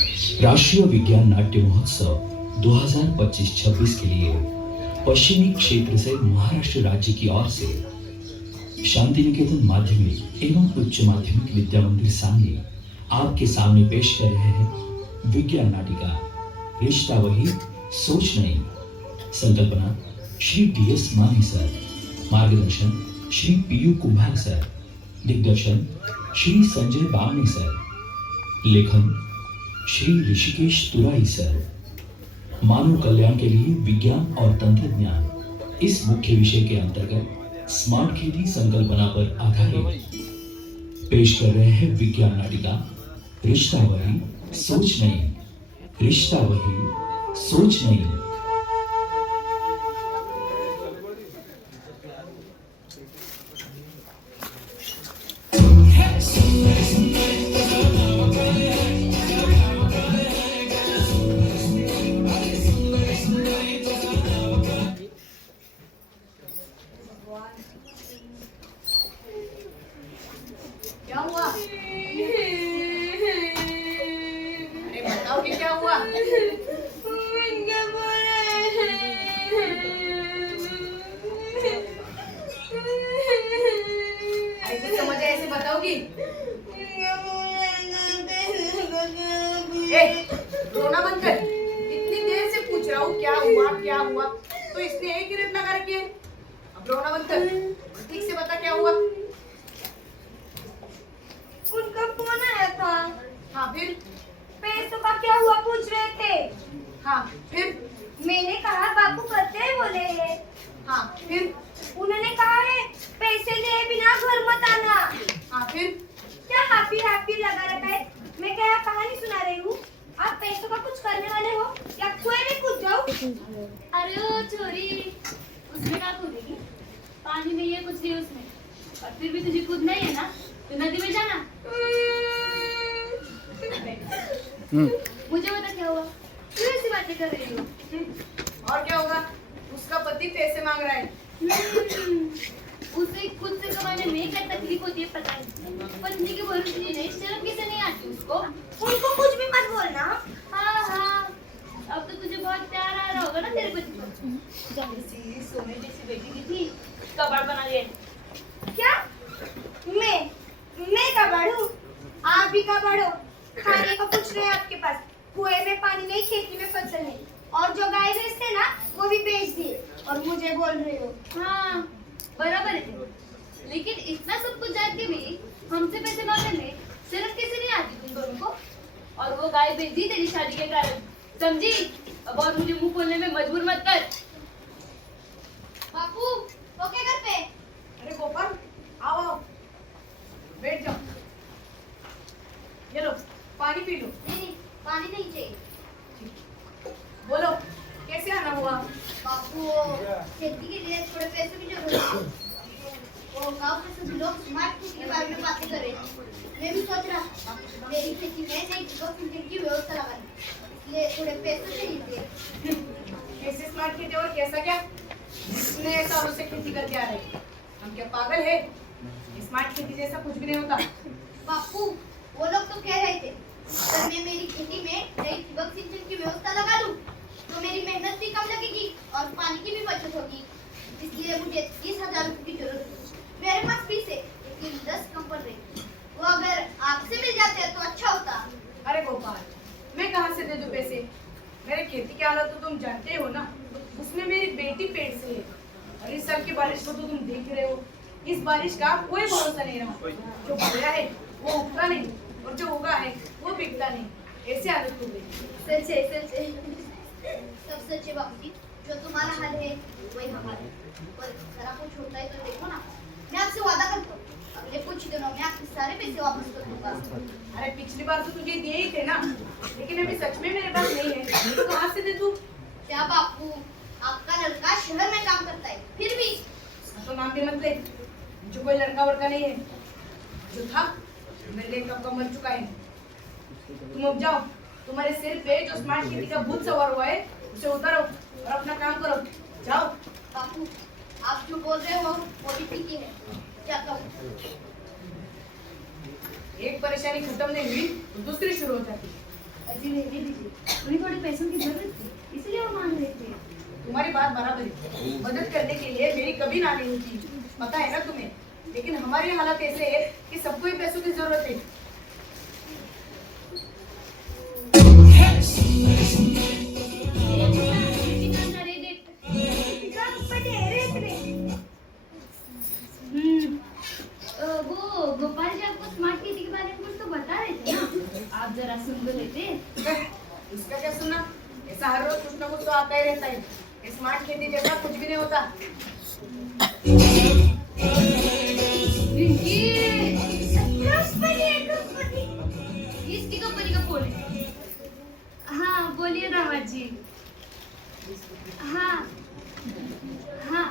राष्ट्रीय विज्ञान नाट्य महोत्सव 2025-26 के लिए पश्चिमी क्षेत्र से महाराष्ट्र राज्य की ओर से शांति निकेतन माध्यमिक एवं उच्च माध्यमिक विद्या मंदिर सांगली आपके सामने पेश कर रहे हैं विज्ञान नाटिका रिश्ता वही सोच नहीं। संकल्पना श्री DS मानी सर, मार्गदर्शन श्री PU कुंभार सर, दिग्दर्शन श्री संजय बावने सर, लेखन श्री ऋषिकेश तुराई सर। मानव कल्याण के लिए विज्ञान और तंत्रज्ञान इस मुख्य विषय के अंतर्गत स्मार्ट खेती संकल्पना पर आधारित पेश कर रहे हैं विज्ञान नाटिका रिश्ता वही सोच नहीं। रिश्ता वही सोच नहीं। क्या हुआ? अरे बताओ कि क्या हुआ? ऐसे समझ आए, ऐसे बताओगी? रोना बंद कर। इतनी देर से पूछ रहा हूँ क्या हुआ, तो इसने एक ही रट लगा रखी है। अब रोना बंद कर, ठीक से बता क्या हुआ। उनका फोन आया था। हाँ फिर? पैसों का क्या हुआ पूछ रहे थे। हाँ फिर? मैंने कहा बापू करते हैं बोले हैं। हाँ फिर? उन्होंने कहा है पैसे लिए बिना घर मत आना। हाँ फिर? क्या हैप्पी लगा रखा है। मैं क्या कहानी सुना रही हूँ, आप पैसों का कुछ करने वाले हो या कुएं में कूद जाओ। अरे ओ छोरी, उसमें क्या कूदेगी? पानी नहीं है, कुछ नहीं उसमें, और फिर भी तुझे कूदना ही है ना, तो नदी में जाना। मुझे बता क्या हुआ, क्यों ऐसी बातें कर रही हो? और क्या होगा? उसका पति पैसे मांग रहा है। उसे खुद से कमाने में क्या तकलीफ होती है पता है। पत्नी के भरोसे नहीं, शर्म कैसे नहीं आती उसको? उनको कुछ भी मत बोलना। हाँ, अब तो तुझे बहुत प्यार आ रहा होगा ना तेरे पति को। जैसी सोने जैसी बेटी की थी, कबाड़ बना दिया। क्या? मैं कबाड़ हूँ? आप भी कबाड़ हो। खाने को कुछ नहीं आपके पास, कुएं में पानी नहीं, खेती में फसल नहीं, और जो गाय बेचते ना वो भी बेच दिए, और मुझे बोल रहे हो। हाँ बराबर है, लेकिन इतना सब कुछ जान के भी हमसे पैसे मांगने में शर्म कैसे नहीं आती तुम दोनों को? और वो गाय बेच दी तेरी शादी के कारण, समझी? अब और मुझे मुंह खोलने में मजबूर मत कर। बापू ओके घर पे। अरे गोपाल, आओ बैठ जाओ, ये लो पानी पी लो। नहीं, पानी नहीं चाहिए। बोलो कैसे आना हुआ? बापू खेती के लिए थोड़े पैसे की जरूरत है। वो गांव के सभी लोग स्मार्ट खेती के बारे में बातें कर रहे हैं। मैं भी सोच रहा था मेरी खेती में नई सिंचाई की व्यवस्था लगानी, इसलिए थोड़े पैसे चाहिए थे। कैसे स्मार्ट खेती और कैसा क्या? इतने सालों से खेती करके आ रहे, हम क्या पागल है? स्मार्ट खेती जैसा कुछ भी नहीं होता। बापू वो लोग तो कह रहे थे अगर मैं मेरी खेती में नई सिंचाई की व्यवस्था लगा लूं तो मेरी मेहनत भी कम लगेगी और पानी की भी बचत होगी। इसलिए मुझे 30,000 रुपए की जरूरत है। मेरे पास फीस है लेकिन 10 कम पड़ रही, वो अगर आपसे मिल जाते तो अच्छा होता। अरे गोपाल, मैं कहाँ से दे दूं पैसे? मेरे खेती की हालत तो तुम जानते हो ना, उसमें मेरी बेटी पेट से है, और इस साल की बारिश को तो तुम देख रहे हो। इस बारिश का कोई भरोसा नहीं रहा, जो बोया है वो उगता नहीं, और जो उगा है वो बिकता नहीं। ऐसी हालत हो गई। सच है सब सच है बाबू जी, जो तुम्हारा हाल है वही हमारा है। पर जरा कुछ होता है तो देखो ना। मैं आपसे वादा करता हूँ अगले कुछ दिनों में आपके सारे पैसे वापस कर दूंगा। अरे पिछली बार तो तुझे दिए ही थे ना, लेकिन अभी सच में मेरे पास नहीं है, तो कहाँ से दे दूं? क्या बापू, आपका लड़का शहर में काम करता है, फिर भी तो नाम भी मत ले, जो कोई लड़का वड़का नहीं है। जो था मेरे लिए कब का मर चुका है। तुम अब जाओ, तुम्हारे सिर पे जो स्मार्ट खेती का भूत सवार हुआ है उसे उतारो और अपना काम करो। जाओ। बापू आप जो बोल रहे हो वो भी ठीक ही है। क्या कहूँ? एक परेशानी खत्म नहीं हुई तो दूसरी शुरू हो जाती है। अजी रहने दीजिए, उन्हें थोड़े पैसों की जरूरत थी, इसलिए वो मांग रहे थे। तुम्हारी बात बराबर है। मदद करने के लिए मेरी कभी ना नहीं होती, पता है ना तुम्हें। लेकिन हमारी हालत ऐसे है कि सबको ही पैसों की जरूरत है। वो गोपाल जी आपको स्मार्ट खेती के बारे में कुछ तो बता रहे थे ना, आप जरा सुन तो लेते। इसका क्या सुनना, ऐसा हर रोज कुछ ना कुछ तो आता ही रहता है। स्मार्ट खेती जैसा कुछ भी नहीं होता। इसकी कंपनी का फोन है। हाँ बोलिए दामाद जी। हाँ हाँ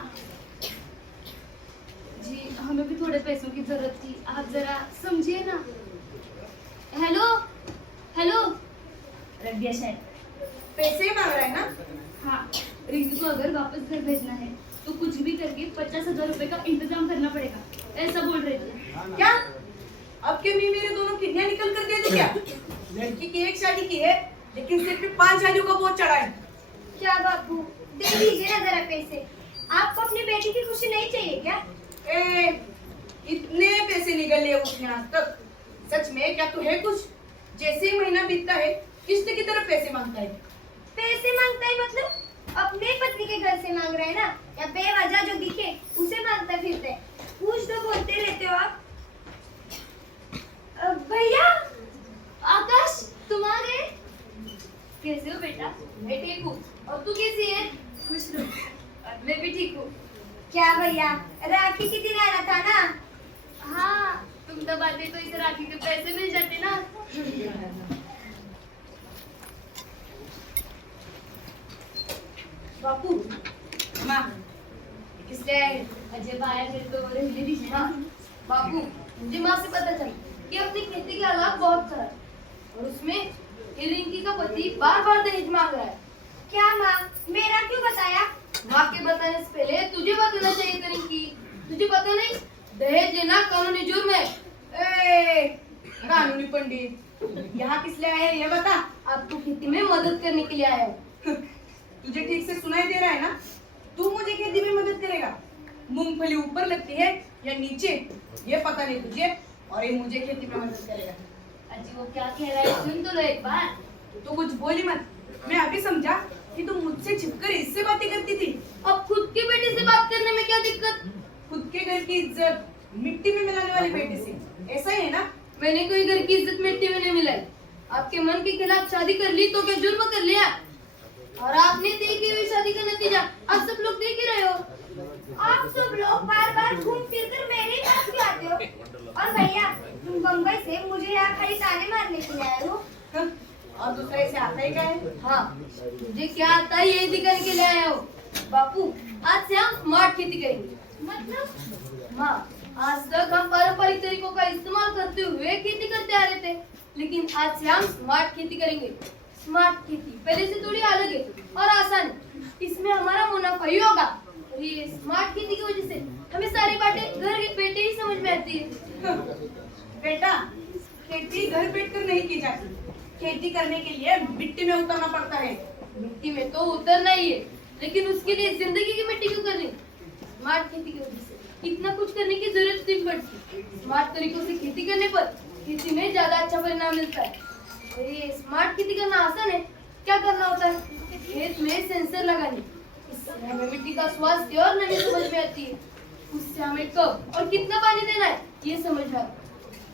जी, हमें भी थोड़े पैसों की जरूरत थी, आप जरा समझिए ना। हेलो हेलो, रख दिया शायद। पैसे ही मांग रहा है ना? हाँ, रिंकी को अगर वापस घर भेजना है तो कुछ भी करके 50,000 रुपए का इंतजाम करना पड़ेगा, ऐसा बोल रहे थे। क्या अब के भी मेरे दोनों किडनियां निकल कर दे दी क्या? लड़की की एक शादी की है, लेकिन सिर पे 5 शादियों का बोझ चढ़ा है। क्या बापू, दे दीजिए ना जरा पैसे। आपको अपनी बेटी की खुशी नहीं चाहिए क्या? इतने पैसे निकल लिए उसने आज तक। सच में क्या तू है कुछ? जैसे ही महीना बीतता है किस्त की तरफ पैसे मांगता है। पैसे मांगता है मतलब? अपने पत्नी के घर से मांग रहा है ना, या बेवजह जो दिखे उसे मांगता फिरता है? कुछ तो बोलते रहते हो आप। भैया, आकाश तुम आ गए? कैसे हो बेटा? मैं ठीक हूँ, और तू कैसी है? खुश रहो। और मैं भी ठीक हूँ। क्या भैया, राखी के दिन आना था ना? हाँ, तुम तब आते तो इस राखी के पैसे मिल जाते ना। बापू, माँ, किसने आए? अजय भाई फिर तो रहने दीजिए ना। बापू, मुझे माँ से पता चला कि अपनी खेती के हालात बहुत खराब, और उसमें ये रिंकी का पति बार बार दहेज मांग रहा है। क्या माँ, मेरा क्यों बताया? माँ के बताने से पहले तुझे बताना चाहिए था रिंकी। तुझे पता नहीं, दहेज लेना कानूनी जुर्म है। कानूनी पंडित, यहाँ किस लिए आए हैं ये बता। आपको खेती में मदद करने के लिए आया हूँ। तुझे ठीक से सुनाई दे रहा है ना? तू मुझे खेती में मदद करेगा। मूंगफली ऊपर लगती है या नीचे ये पता नहीं तुझे, और ये मुझे खेती में मदद करेगा। अजी वो क्या कह रहा है सुन तो लो एक बार। तो कुछ बोली मत। मैं अभी समझा कि तुम मुझसे छिपकर इससे बातें करती थी। अब खुद की बेटी से बात करने में क्या दिक्कत? खुद के घर की इज्जत मिट्टी में मिलाने वाली बेटी से, ऐसा ही है ना? मैंने कोई घर की इज्जत मिट्टी में नहीं मिलाई। आपके मन के खिलाफ शादी कर ली तो क्या जुर्म कर लिया? और आपने देखी हुई शादी का नतीजा आप सब लोग देख ही रहे हो। आप सब लोग बार बार घूम फिर कर मेरे ही पास क्यों आते हो? और भैया, तुम बम्बई से मुझे यहाँ खाली ताने मारने के लिए आए हो? और दूसरा इसे आता ही क्या है? हाँ, मुझे क्या आता है यही दिखाने के लिए आया हो। बापू, आज से हम स्मार्ट खेती करेंगे। मतलब? माँ, आज तक हम पारंपरिक तरीकों का इस्तेमाल करते हुए खेती करते आ रहे थे, लेकिन आज से हम स्मार्ट खेती करेंगे। स्मार्ट खेती पहले से थोड़ी अलग है और आसान है। इसमें हमारा मुनाफा ही होगा। और ये स्मार्ट खेती की वजह से हमें सारी बातें घर बैठे ही समझ में आती है। बेटा, खेती घर बैठकर नहीं की जाती। खेती करने के लिए मिट्टी में उतरना पड़ता है। मिट्टी में तो उतरना ही है, लेकिन उसके लिए जिंदगी की मिट्टी क्यों करनी? स्मार्ट खेती की वजह से इतना कुछ करने की जरूरत नहीं पड़ती। स्मार्ट तरीकों से खेती करने पर खेती में ज्यादा अच्छा परिणाम मिलता है। और ये स्मार्ट खेती करना आसान है। क्या करना होता है? खेत में सेंसर लगाने, इससे हमें मिट्टी का स्वास्थ्य और नमी समझ में आती है। उससे हमें कब और कितना पानी देना है ये समझ में आता है।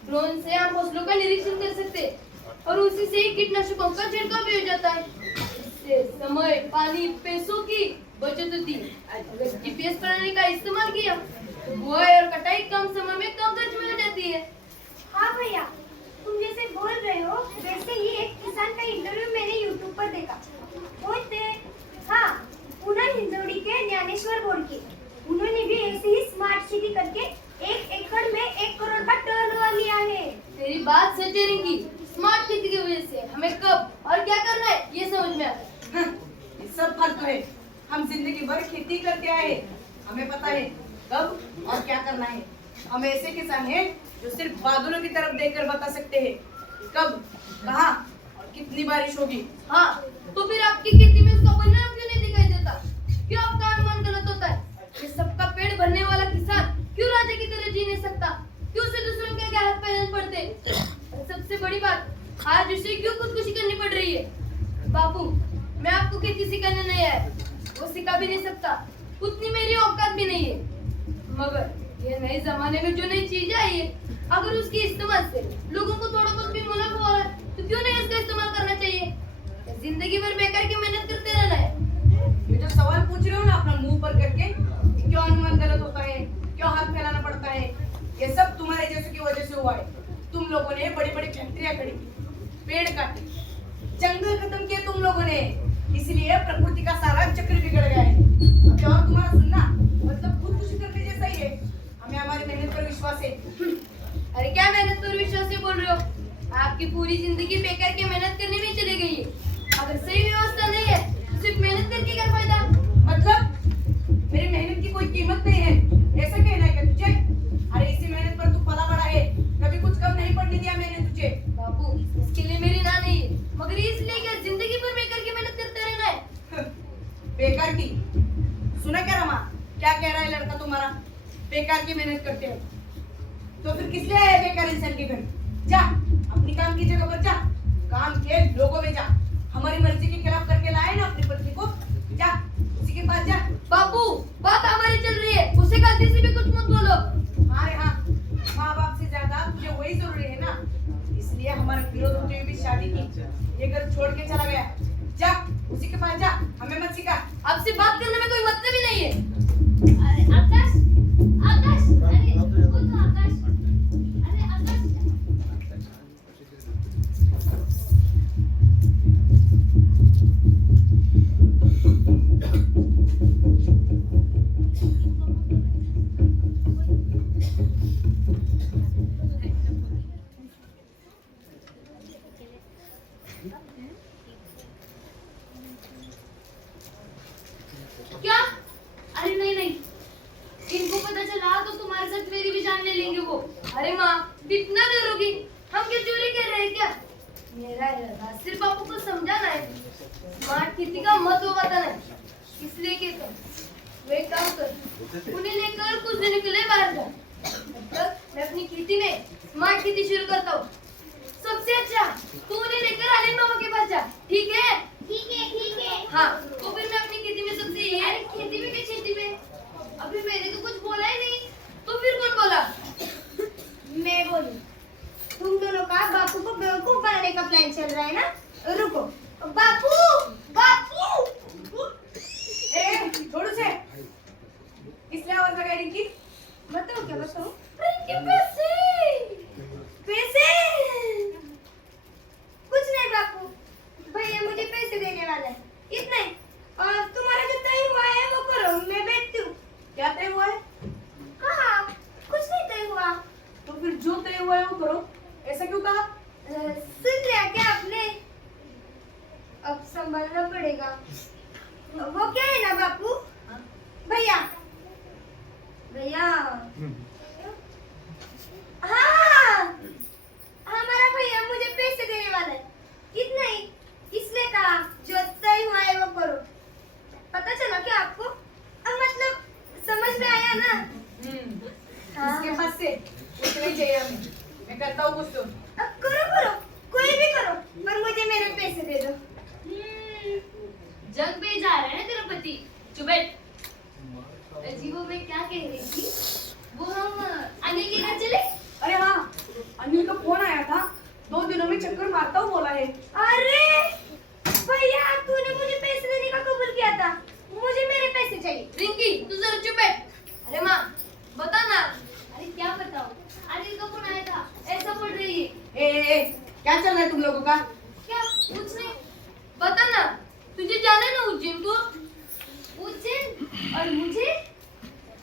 ड्रोन से हम फसलों का निरीक्षण कर सकते हैं, और उसी से ही कीटनाशकों का छिड़काव भी हो जाता है। इससे समय, पानी, पैसों की बचत होती है। अगर जीपीएस प्रणाली का इस्तेमाल किया तो बुआई और कटाई कम समय में कम खर्च में हो जाती है। हाँ भैया, तुम जैसे बोल रहे हो वैसे ही एक किसान का इंटरव्यू मैंने यूट्यूब पर देखा। वो थे, हाँ, पुणे हिंदौड़ी के ज्ञानेश्वर बोरके। उन्होंने भी ऐसे ही स्मार्ट खेती करके 1 एकड़ में 1 करोड़ का टर्नओवर लिया है। तेरी बात सच है रिंकी। स्मार्ट खेती की वजह से हमें कब और क्या करना है ये समझ में आता है। ये सब फालतू है। हम जिंदगी भर खेती करते आए, हमें पता है कब और क्या करना है। हम ऐसे किसान हैं जो सिर्फ बादलों की तरफ देखकर बता सकते हैं कब, कहाँ और कितनी बारिश होगी। हाँ, तो फिर आपकी खेती में उसका परिणाम क्यों नहीं दिखाई देता? क्यों आपका अनुमान गलत होता है? ये सबका पेड़ भरने वाला किसान क्यों राजा की तरह जी नहीं सकता? क्यों उसे दूसरों के आगे हाथ फैलाने पड़ते? और सबसे बड़ी बात, आज उसे क्यों खुदकुशी करनी पड़ रही है? बाबू, मैं आपको खेती सिखाने नहीं आया, वो सिखा भी नहीं सकता, उतनी मेरी औकात भी नहीं है। मगर ये नए जमाने में जो नई चीजें आई है, अगर उसके इस्तेमाल से लोगों को थोड़ा बहुत भी मुनाफा हो रहा है, तो क्यों नहीं उसका इस्तेमाल करना चाहिए? या जिंदगी भर बेकार की मेहनत करते रहना है? ये जो सवाल पूछ रहे हो ना अपना मुंह पर करके, कि क्यों अनुमान गलत होता है, क्यों हाथ फैलाना पड़ता है, ये सब तुम्हारे जैसे की वजह से हुआ है। तुम लोगों ने बड़ी बड़ी फैक्ट्रियां खड़ी की, पेड़ काटे, जंगल खत्म किए तुम लोगों ने, इसलिए प्रकृति का सारा चक्र बिगड़ गया है। अब जो और तुम्हारा सुनना मतलब खुदकुशी करने जैसा ही है। हमें हमारी मेहनत पर विश्वास है। अरे क्या मेहनत पर विश्वास से बोल रहे हो? आपकी पूरी जिंदगी बेकार की मेहनत करने में चली गई है। अगर सही व्यवस्था नहीं है, तो सिर्फ मेहनत करके क्या फायदा? मतलब मेरी मेहनत की कोई कीमत नहीं है, ऐसा कहना है क्या तुझे? अरे इसी मेहनत पर तू पला बड़ा है, कभी कुछ कम नहीं पड़ने दिया मैंने तुझे। बाबू, इसके लिए मेरी ना नहीं है, मगर इसलिए क्या जिंदगी भर बेकार की मेहनत करते रहना है? बेकार की? सुना क्या रमा, क्या कह रहा है लड़का तुम्हारा? बेकार की मेहनत करते हो तो फिर किस लिए आया बेकार इंसान के घर? जा अपनी काम की जगह पर जा, काम के लोगों में जा। हमारी मर्जी के खिलाफ करके लाए ना अपनी पत्नी को, जा उसी के पास जा। बाबू, बात हमारी चल रही है, उसे गलती से भी कुछ मत बोलो। हाँ रे हाँ, माँ बाप से ज्यादा तुझे वही जरूरी है ना, इसलिए हमारा विरोध होते हुए भी शादी की, ये घर छोड़ के चला गया। जा उसी के पास जा, हमें मत सिखा। आपसे बात करने में कोई मतलब ही नहीं है। अरे आकाश, आकाश, अरे वो तो आकाश, अरे आकाश। क्या? अरे नहीं नहीं, इनको पता चला तो तुम्हारे साथ मेरी भी जान ले लेंगे वो। अरे माँ, इतना डरोगी? हम क्या चोरी कर रहे हैं क्या? मेरा इरादा सिर्फ आपको को समझाना है, स्मार्ट खेती का महत्व बताना है, इसलिए कहता हूँ वे काम कर, उन्हें लेकर कुछ दिन के लिए बाहर जा। मतलब मैं अपनी खेती में स्मार्ट खेती शुरू करता हूँ। सबसे अच्छा तू उन्हें लेकर आलिम मामा के पास जा, ठीक है? ठीक है ठीक है। हाँ, तो फिर मैं अपनी खेती में सबसे ये खेती में क्या खेती में? अभी मैंने तो कुछ बोला ही नहीं, तो फिर कौन बोला? मैं बोली, तुम दोनों का बापू को बेवकूफ बनाने का प्लान चल रहा है ना? रुको, बापू बापू। ए छोड़ उसे, इसलिए आवाज लगाई रिंकी। बताओ क्या बताओ? पैसे पैसे? कुछ नहीं बापू, भैया मुझे पैसे देने वाला है, इतना ही। और तुम्हारा जो तय हुआ है वो करो, मैं बैठती हूँ। क्या तय हुआ है? हाँ, कुछ नहीं तय हुआ। तो फिर जो तय हुआ है वो करो, ऐसा क्यों कहा? सुन लिया क्या आपने? अब संभालना पड़ेगा। वो क्या है ना बापू? भैया भैया, हाँ, हमारा भैया मुझे पैसे देने वाला है, इतना ही, इसलिए कहा जो तय हुआ है वो करो। पता चला क्या आपको? अब मतलब समझ में आया ना? हाँ। इसके पास से उतना ही चाहिए हमें, मैं करता हूँ कुछ तो। अब करो करो, कोई भी करो, पर मुझे मेरे पैसे दे दो। जग पे जा रहे हैं तेरा पति, चुप बैठ। जी वो मैं क्या कह रही थी, वो हम अनिल के घर चले। अरे हाँ, अनिल का फोन आया था, 2 दिनों में चक्कर मारता हूँ बोला है। अरे भैया, तूने मुझे पैसे देने का कबूल किया था, मुझे मेरे पैसे चाहिए। रिंकी तू जरा चुप बैठ। अरे माँ बता ना। अरे क्या बताओ, अनिल का फोन आया था, ऐसा पढ़ रही है। ए, क्या चल रहा है तुम लोगों का? क्या? कुछ नहीं, बता ना, तुझे जाना है ना उज्जैन को? उज्जैन? और मुझे?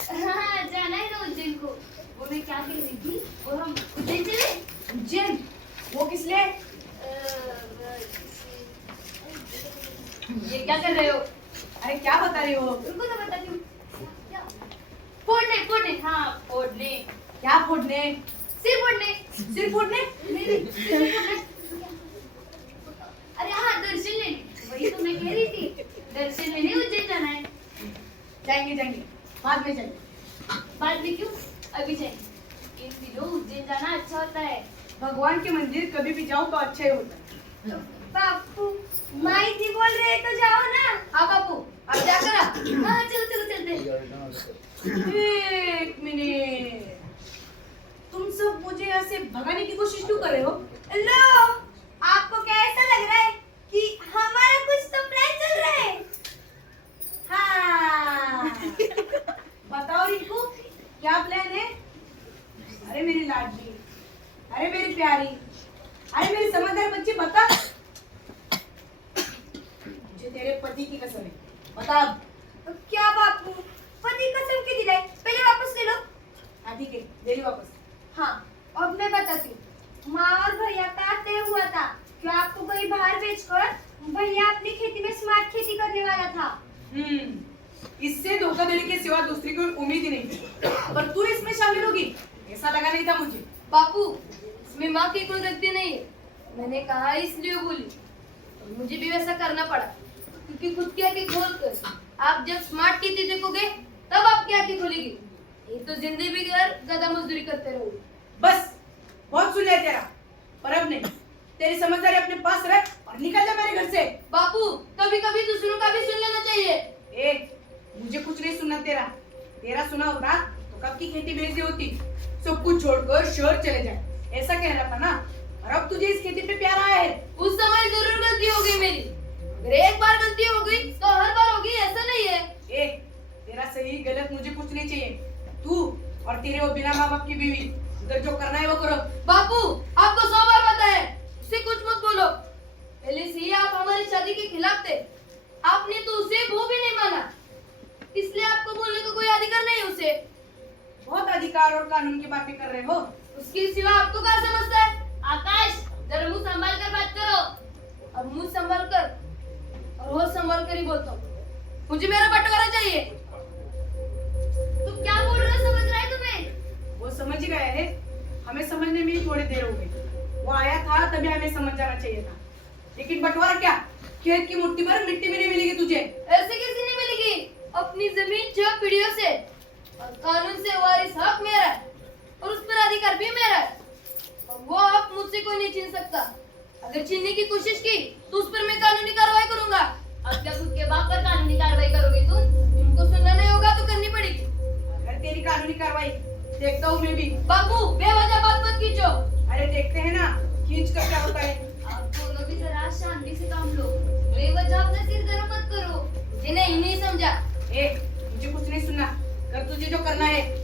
हाँ जाना है ना उज्जैन को। वो मैं क्या कह रही थी, और हम उज्जैन चले। उज्जैन? वो किस लिए? ये क्या कर रहे हो? अरे क्या बता रही हो? उनको तो बताती हूँ। क्या? फोड़ने फोड़ने, हाँ फोड़ने। क्या फोड़ने? सिर फोड़ने। सिर फोड़ने? नहीं नहीं, सिर फोड़ने। जाएंगे जाएंगे, बाद में जाएंगे। बाद में क्यों, अभी जाएंगे। इन दिनों उज्जैन जाना अच्छा होता है। भगवान के मंदिर कभी भी जाओ तो अच्छा ही होता है। बापू माई जी बोल रहे हैं तो जाओ ना। हाँ बापू, अब जाकर आ। हाँ चलो चलो चलते। एक मिनट, तुम सब मुझे ऐसे भगाने की कोशिश क्यों कर रहे हो? लो, आपको क्या ऐसा लग रहा है कि हमारा कुछ तो प्लान चल रहा है? हाँ, बताओ रिंकू, क्या प्लान है? अरे मेरी लाडली, अरे मेरी प्यारी, अरे मेरी समझदार बच्ची, बता। मुझे तेरे पति की कसम है, बता अब। क्या बापू, पति कसम की दिलाई, पहले वापस ले लो। हाँ ठीक है, ले ली वापस। हाँ, अब मैं बताती हूँ। माँ और भैया का तय हुआ था कि आपको कहीं बाहर बेचकर भैया अपनी खेती में स्मार्ट खेती करने वाला था। इससे धोखाधड़ी के सिवा दूसरी कोई उम्मीद ही नहीं थी, पर तू इसमें शामिल होगी ऐसा लगा नहीं था मुझे। बापू, इसमें माँ की कोई गलती नहीं है। मैंने कहा इसलिए बोली, और मुझे भी वैसा करना पड़ा, क्योंकि खुद की आंखें खोल कर आप जब स्मार्ट खेती देखोगे तब आपकी आंखें खुलेगी। ये तो जिंदगी भर गधा मजदूरी करते रहोगे। बस बहुत सुन लिया तेरा, पर अब नहीं। तेरी समझदारी अपने पास रख और निकल जा मेरे घर से। बापू, कभी कभी दूसरों का भी सुन लेना चाहिए। मुझे कुछ नहीं सुनना तेरा। तेरा सुना होता तो कब की खेती बेच दी होती, सब कुछ छोड़कर शहर चले जाए, ऐसा कह रहा था ना। और अब तुझे इस खेती पे प्यार आया है। उस समय जरूर गलती हो गई मेरी, अगर एक बार गलती हो गई तो हर बार होगी, ऐसा नहीं है। तेरा सही गलत मुझे कुछ नहीं चाहिए। तू और तेरे वो बिना माँ बाप की बीवी, उधर जो करना है वो करो। बापू, आपको 100 बार पता है, उसे कुछ मत बोलो। पहले से ही आप हमारी शादी के खिलाफ थे। आपने तो उसे वो भी नहीं माना, इसलिए आपको बोलने का कोई अधिकार नहीं उसे। बहुत अधिकार और कानून की बातें कर रहे हो। उसके सिवा आपको क्या समझता है? आकाश, जरा मुंह संभाल कर बात करो। और मुंह संभाल कर और होश संभाल कर ही बोलता हूँ। मुझे मेरा बंटवारा चाहिए। तुम क्या बोल रहे हो, समझ रहा है तुम्हें? वो समझ ही गया है, हमें समझने में ही थोड़ी देर हो गई। वो आया था तभी हमें समझ जाना चाहिए था। लेकिन बंटवारा क्या, खेत की मुट्ठी भर मिट्टी में नहीं मिलेगी तुझे। ऐसे कैसे नहीं मिलेगी? अपनी जमीन 6 पीढ़ियों से और कानून से वारिस हक मेरा है, और उस पर अधिकार भी मेरा है, और वो हक मुझसे कोई नहीं छीन सकता। अगर छीनने की कोशिश की तो उस पर मैं कानूनी कार्रवाई करूंगा। अब क्या खुद के बाप पर कानूनी कार्रवाई करोगे तुम? तुमको सुनना नहीं होगा तो करनी पड़ेगी। अगर तेरी कानूनी कार्रवाई देखता हूँ मैं भी। बाबू, बेवजह बात मत खींचो। अरे देखते हैं ना खींच कर क्या होता है। आप दोनों भी जरा शांति से काम लो, बेवजह अपना सिर दर्द मत करो। जिन्हें ही नहीं समझा। मुझे कुछ नहीं सुनना, कर तुझे जो करना है।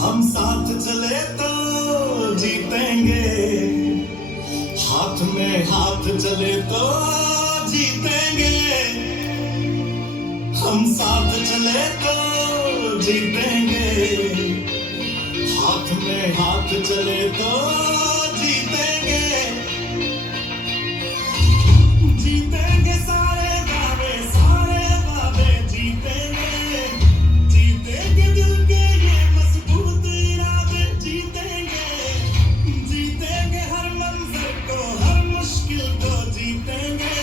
हम साथ चले तो जीतेंगे, हाथ में हाथ चले तो जीतेंगे। हम साथ चले तो जीतेंगे, हाथ में हाथ चले तो जीतेंगे। जीतेंगे सारे वादे जीतेंगे, जीतेंगे दिल के ये मजबूत इरादे जीतेंगे। जीतेंगे हर मंजिल को, हर मुश्किल को जीतेंगे।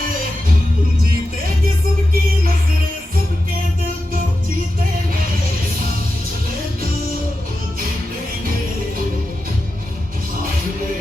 जीतेंगे सबकी नजरें, सबके दिल को जीतेंगे। साथ चले तो जीतेंगे, हाथ में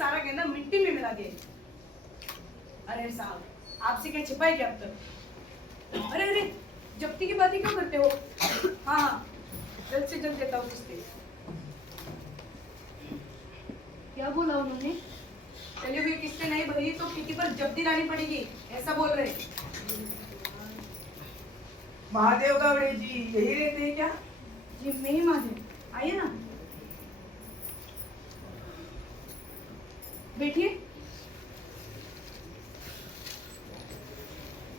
सारा गेंदा मिट्टी में मिला दिया। अरे साहब, आपसे क्या छिपा है क्या अब तक? अरे अरे, जब्ती की बातें क्यों करते हो? हाँ हाँ, जल्द से जल्द देता हूँ किस्तें। क्या बोला उन्होंने? चली हुई किस्तें नहीं भरी तो किसी पर जब्ती लानी पड़ेगी, ऐसा बोल रहे। महादेव गावड़े जी यही रहते हैं क्या? जी मैं ही महादेव, आइए ना, बैठिए।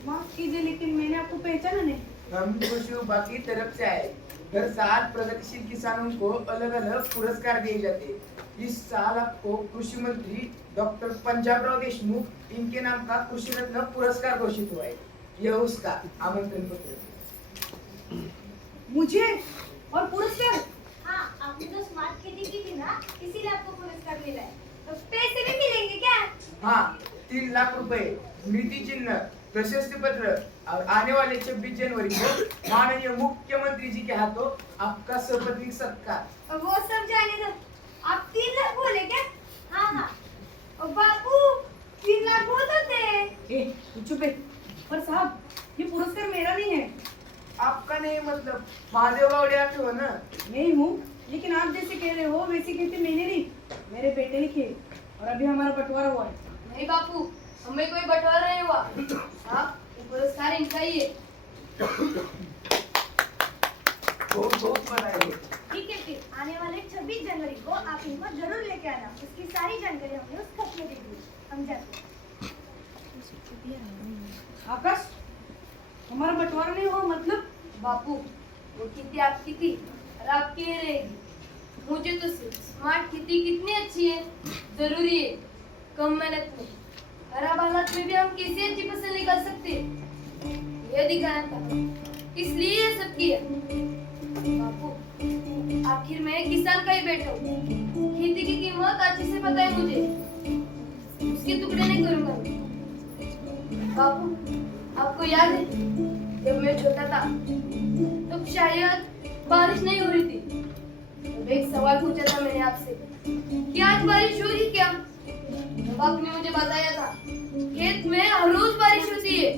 माफ कीजिए लेकिन मैंने आपको पहचाना नहीं। हम कृषि की तरफ से आए। हर साल प्रगतिशील किसानों को अलग अलग पुरस्कार दिए जाते हैं। इस साल आपको कृषि मंत्री डॉक्टर पंजाबराव देशमुख इनके नाम का कृषि रत्न पुरस्कार घोषित हुआ है। यह उसका आमंत्रण पत्र है। मुझे और पुरस्कार? हाँ, आपने तो स्मार्ट खेती की थी ना, इसीलिए आपको पुरस्कार मिला है। तो पैसे भी मिलेंगे क्या? हाँ, 3 लाख रुपए, स्मृति चिन्ह, प्रशस्ति पत्र और आने वाले 26 जनवरी को माननीय मुख्यमंत्री जी के हाथों आपका सपत्नीक सत्कार। वो सब जाने दो, आप 3 लाख बोले क्या? हाँ हाँ, और बापू 3 लाख बहुत होते हैं। ए, तू चुप है। पर साहब, ये पुरस्कार मेरा नहीं है। आपका नहीं मतलब महादेव गावड़े आप हो ना? मैं ही हूँ, लेकिन आप जैसे कह रहे हो वैसी खेती मैंने नहीं, मेरे बेटे ने की और अभी हमारा बंटवारा हुआ है। नहीं बापू, हमें कोई बंटवारा नहीं हुआ। हाँ, ये पुरस्कार इनका ही है। बहुत बहुत बधाई हो। ठीक है, फिर आने वाले 26 जनवरी को आप इनको जरूर लेके आना। उसकी सारी जानकारी हमने उस खत में दे दी। हम जाते हैं। आकाश, हमारा बंटवारा नहीं हुआ मतलब? बापू, वो खेती आपकी थी और आपकी ही रहेगी। मुझे तो सिर्फ स्मार्ट खेती कितनी अच्छी है जरूरी है, कम मेहनत में, खराब हालात में भी हम कैसे अच्छी फसल निकाल सकते हैं, ये दिखाना था। इसलिए ये सब किया। बापू, आखिर मैं किसान का ही बेटा हूँ। खेती की कीमत अच्छे से पता है मुझे, उसके टुकड़े नहीं करूँगा मैं। बापू, आपको याद है जब मैं छोटा था तब शायद बारिश नहीं हो रही थी। तब एक सवाल पूछा था मैंने आपसे कि आज बारिश हो रही क्या? तब आपने मुझे बताया था खेत में हर रोज बारिश होती है,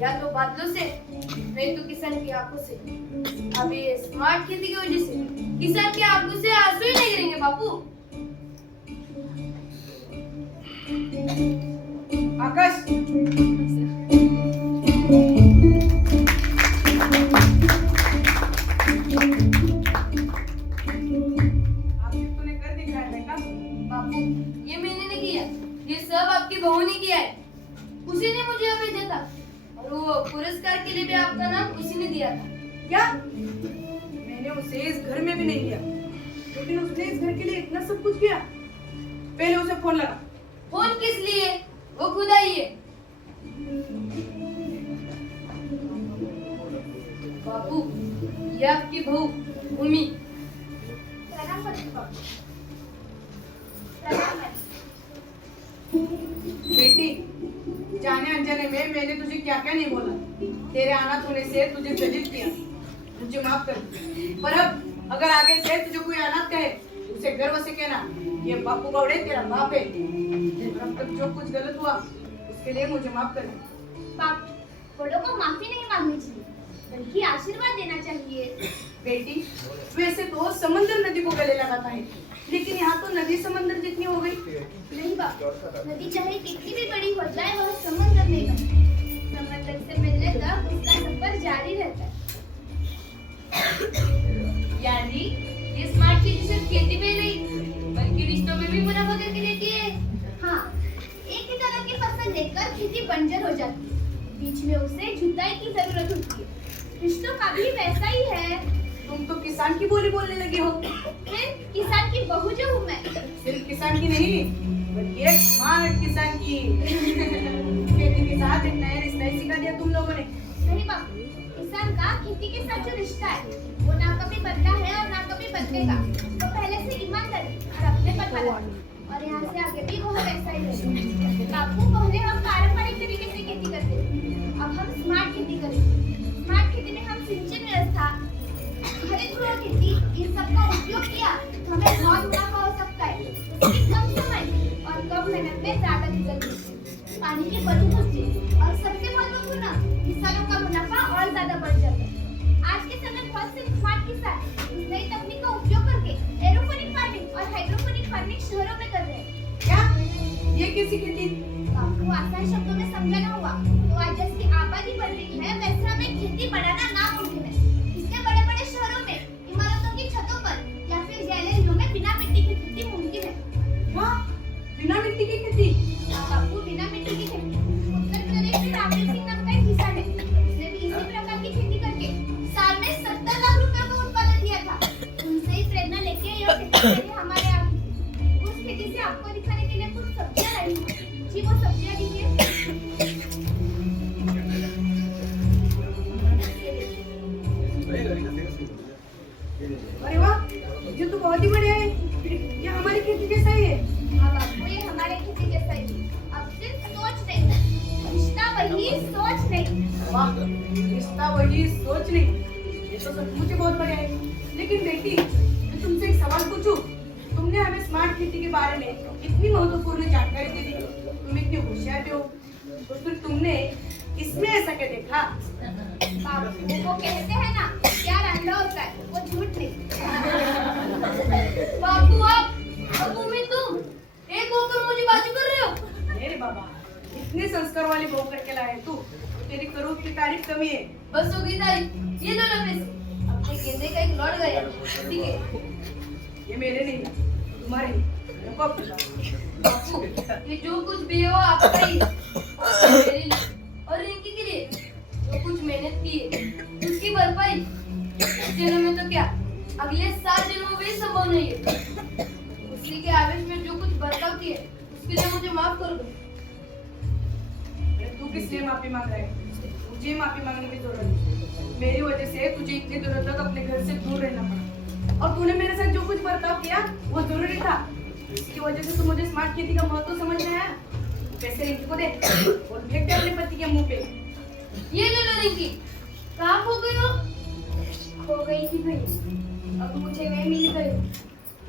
या तो बादलों से नहीं तो किसान की आंखों से। अभी ये स्मार्ट खेती की वजह से किसान की आंखों से आंसू ही नहीं गिरेंगे बापू। आकाश, आपने तूने कर दिखाया है का? बापू, ये मैंने नहीं किया, ये सब आपकी बहू ने किया है। उसी ने मुझे यहाँ भेजा था और वो पुरस्कार के लिए भी आपका नाम उसी ने दिया था। क्या? मैंने उसे इस घर में भी नहीं लिया, लेकिन उसने इस घर के लिए इतना सब कुछ किया। पहले उसे फोन लगा। फोन किस लिए? वो खुद आई है। बापू, ये आपकी बहू उमी। प्रणाम करती बापू। प्रणाम है। बेटी, जाने अनजाने में मैंने तुझे क्या क्या नहीं बोला। तेरे अनाथ होने से तुझे दलित किया, मुझे माफ कर। पर अब अगर आगे से तुझे कोई अनाथ कहे, उसे गर्व से कहना ये बापू गावड़े तेरा बाप है। और अब तक जो कुछ गलत हुआ उसके लिए मुझे माफ कर। बाप, बड़ों को माफी नहीं मांगनी चाहिए, बल्कि आशीर्वाद देना चाहिए। बेटी, वैसे तो समंदर नदी को गले लगाता है, लेकिन यहाँ तो नदी समंदर जितनी हो गई। नहीं बाप, नदी चाहे कितनी भी बड़ी हो जाए वह समंदर नहीं बनती। समंदर से मिलने तक उसका सफर जारी रहता है। यानी ये स्मार्ट खेती सिर्फ खेती में ही नहीं बल्कि रिश्तों में भी मुनाफा करके देती है। हाँ, एक ही तरह की फसल लेकर खेती बंजर हो जाती है, बीच में उसे जुताई की जरूरत होती है। रिश्तों का भी वैसा ही है। तुम तो किसान की बोली बोलने लगी हो। फिर किसान की बहू जो हूँ मैं। सिर्फ किसान की नहीं, बल्कि एक स्मार्ट किसान की। खेती के साथ एक नया रिश्ता ही सिखा दिया तुम लोगों ने। नहीं बापू, किसान का खेती के साथ जो रिश्ता है वो ना कभी बदला है और ना कभी बदलेगा। वो पहले से ईमानदारी और अपने पर बना है, और यहाँ से आगे भी वो वैसा ही रहेगा। बापू, पहले हम पारंपरिक तरीके से खेती करते थे, अब हम स्मार्ट खेती करेंगे। स्मार्ट खेती में हम सिंचाई व्यवस्था, हरितगृह खेती, इन सब का उपयोग किया तो हमें बहुत मुनाफा हो सकता है। उसकी कम समय पानी की बचत होती है और सबसे महत्वपूर्ण किसानों का मुनाफा और ज्यादा बढ़ जाता है। आज के समय में बहुत से स्मार्ट किसान इस नई तकनीक का उपयोग करके एरोपोनिक फार्मिंग और हाइड्रोपोनिक फार्मिंग शहरों में कर रहे हैं। क्या ये कैसी खेती? आपको आसान शब्दों में समझाना होगा तो आज जैसी आबादी बढ़ रही है वैसे हमें खेती बढ़ाना नामुमकिन है। इसलिए बड़े बड़े शहरों में इमारतों की छतों पर या फिर गैलरियों में बिना मिट्टी की खेती मुमकिन है। हाँ, बिना मिट्टी की खेती। बापू बिना मिट्टी की खेती उत्तर प्रदेश में राकेश सिंह नाम का एक किसान है। उसने भी इसी प्रकार की खेती करके साल में 70 लाख रुपए का उत्पादन दिया था। उनसे ही प्रेरणा लेके ये खेती करने हमारे आ गए। उस खेती से आपको दिखाने के लिए कुछ सब्जियां लाई हूं। जी वो सब्जियां लीजिए। अरे वाह, ये तो बहुत ही बढ़िया है। ये हमारी खेती जैसा ही है। हाँ बापू ये हमारे खेती जैसा ही है। अब सिर्फ सोच नहीं, रिश्ता वही सोच नहीं। वाह, रिश्ता वही सोच नहीं। ये तो सचमुच ही बहुत बढ़िया है। लेकिन बेटी, मैं तुमसे एक सवाल पूछूं? तुमने हमें स्मार्ट खेती के बारे में इतनी महत्वपूर्ण जानकारी दे दी, तुम इतनी होशियार भी हो, तो फिर तुमने इसमें ऐसा क्या देखा? बापू वो कहते हैं ना प्यार अंधा होता है, वो झूठ नहीं। बापू आप और मम्मी तुम एक होकर मुझे बाजू कर रहे हो। मेरे बाबा, इतने संस्कार वाली बहू करके लाए तू, तो तेरी करूब की तारीफ कमी है। बस हो गई तारीफ। ये लो पैसे। अपने गेंदे का एक लौट गया। ठीक है। ये मेरे नहीं, तुम्हारे नहीं। रखो अपने पास। बापू ये जो कुछ भी है वो आपका ही है। और मेरे लिए और रिंकी के लिए जो कुछ मेहनत की है उसकी भरपाई इस जन्म में तो क्या अगले 7 जन्मों में भी संभव नहीं है। उसी के आवेश में जो कुछ बर्ताव किए उसके लिए मुझे माफ कर दो। अरे तू किस लिए माफी मांग रहा है? मुझे माफी मांगने की जरूरत नहीं। मेरी वजह से तुझे इतनी दूर तक अपने घर से दूर रहना पड़ा, और तूने मेरे साथ जो कुछ बर्ताव किया वो जरूरी था। इसकी वजह से तू मुझे स्मार्ट खेती का महत्व समझ में आया। पैसे रिंकी को दे और फेंक दे अपने पति के मुंह पे। ये ले लो रिंकी। कहाँ खो गई हो? खो गई थी भाई, अब मुझे वे मिल गई।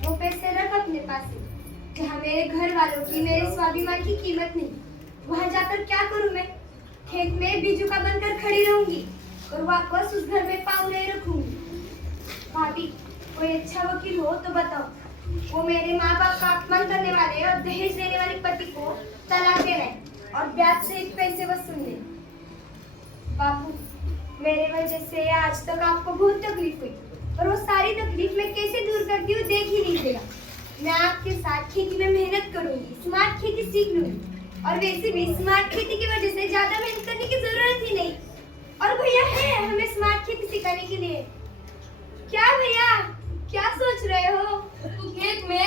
वो पैसे रख अपने पास ही, जहाँ मेरे घर वालों की, मेरे स्वाभिमान की कीमत नहीं। वहाँ जाकर क्या करूँ मैं? खेत में बीजू का बनकर खड़ी रहूंगी और वापस उस घर में पाँव नहीं रखूंगी। भाभी, कोई अच्छा वकील हो तो बताओ। वो मेरे माँ बाप का अपमान करने वाले और दहेज देने वाले पति को तलाक देना है और ब्याज सहित पैसे वसूलने। बापू, मेरे वजह से आज तक आपको बहुत तकलीफ हुई, और वो सारी तकलीफ मैं कैसे दूर करती हूँ देख ही लीजिएगा। मैं आपके साथ खेती में मेहनत करूंगी, स्मार्ट खेती सीख लूंगी, और वैसे भी स्मार्ट खेती की वजह से ज्यादा मेहनत करने की जरूरत ही नहीं। और भैया है हमें स्मार्ट खेती सिखाने के लिए। क्या भैया, क्या सोच रहे हो? तू खेत में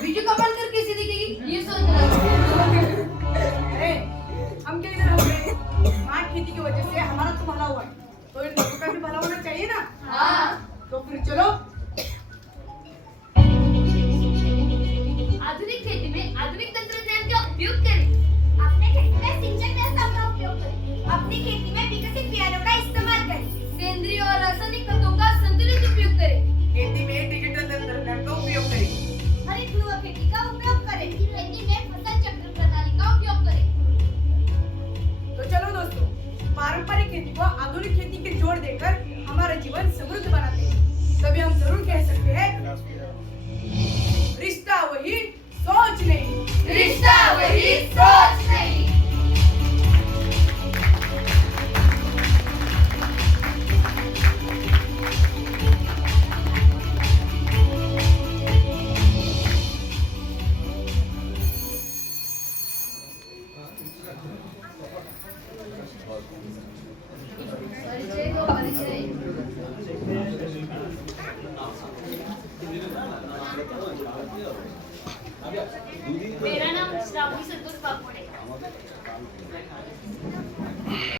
बीजू का बनकर कैसे दिखेगी ये सोच रहा है। अरे हम क्या इधर हो गए? स्मार्ट खेती की वजह से हमारा तो भला हुआ है, तो इन लोगों का भी भला होना चाहिए ना। हाँ। तो फिर चलो आधुनिक खेती में आधुनिक तंत्रज्ञान का उपयोग करें। अपने खेती में सिंचाई व्यवस्था का उपयोग करें। अपनी खेती में विकसित बियाणों का इस्तेमाल करें। सेंद्रीय और रासायनिक खतों का संतुलित उपयोग करें। खेती में डिजिटल तंत्रज्ञान का उपयोग करें। हरित गृह खेती का उपयोग करें। खेती में फसल चक्र प्रणाली का उपयोग करें। तो चलो दोस्तों, पारंपरिक खेती को आधुनिक खेती के जोड़ देकर हमारा जीवन समृद्ध बनाते हैं। तभी हम जरूर कह सकते हैं, रिश्ता वही सोच नहीं। रिश्ता वही सोच नहीं। परिचय दो, परिचय। मेरा नाम श्रावणी संतोष काकोडे।